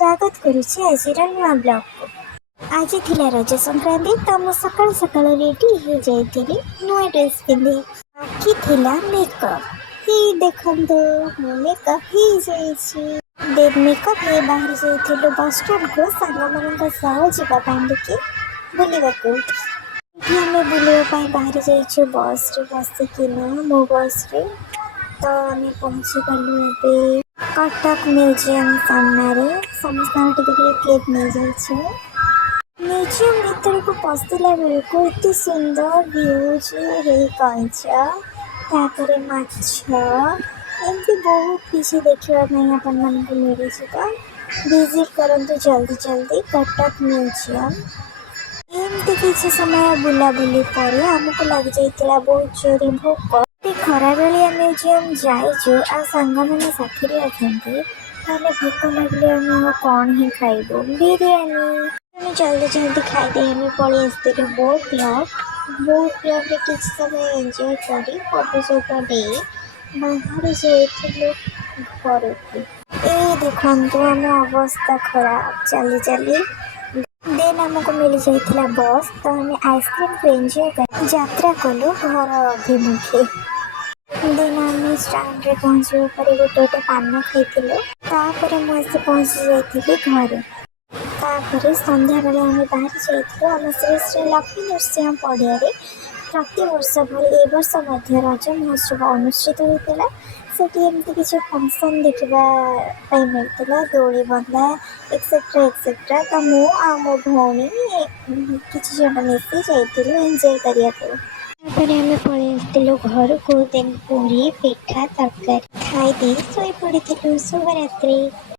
स्वागत करुछि आजिर नुआ ब्लॉग को। आज थिला रज संक्रांति तो मु सकाळ सकाळ रेडी हो जाइतिली नुआ ड्रेस पिंधि बाकी थिला मेकअप ही देखंतु मु मेकअप ही जाइछि देन मेकअप हे बाहर जाइथिलु बस स्टॉप को सांगा मानक सह जिबा पांडे बुलिबा को हमें बुलिबा पाई बाहर जाइछु बस रे बसिकिना मो बस रे तो हमें पहुंची गलु एबे कटक म्यूजियम सामने समस्त क्लिप मिल जाइए। म्यूजियम भीतर को पशिला बेलू एत सुंदर भ्यूज कंचा माछ एमती बहुत किसी देखा अपन मान मिल विजिट करंतु जल्दी जल्दी कटक म्यूजियम। एमती किसी समय बुलाबुली पर आमको लग जाता बहुत जोर भोक खरा बेलिया म्यूजियम जाइछु आ सांगा माने साथी अच्छा भोक लगे आम कौन ही खाइबू बिरयानी जल्दी जल्दी खाईदे हमें पलि आसते बोट क्लब रे किसी समय एंजॉय करी फोटो सोटो दे बाहर जाइए घर को ए देखु आम अवस्था खराब चली चली देन आमको मिल जाइए बस तो हमें आइसक्रीम को एंजॉय कर यात्रा कलु घर अभिमुखे दिन आम स्टैंड रे पहुँचे गोटे गोटे पान खाई मुझे पहुँची जाइए घर संध्या बेले आम बाहर जाइए आम श्री श्री लक्ष्मी नृसिंह पड़िया प्रति वर्ष भली ए वर्ष रज महोत्सव अनुष्ठित होता सेमती किसी फंक्शन देखा मिलता दोली बंधा एक्सेट्रा एक्सेट्रा तो मु आ मो भौणी किसी जन मिसी जाइलु एंजॉय करने को आम पलि आसलु घर को दिन पूरी पिठा तरकारी खाई शुभ रात्रि।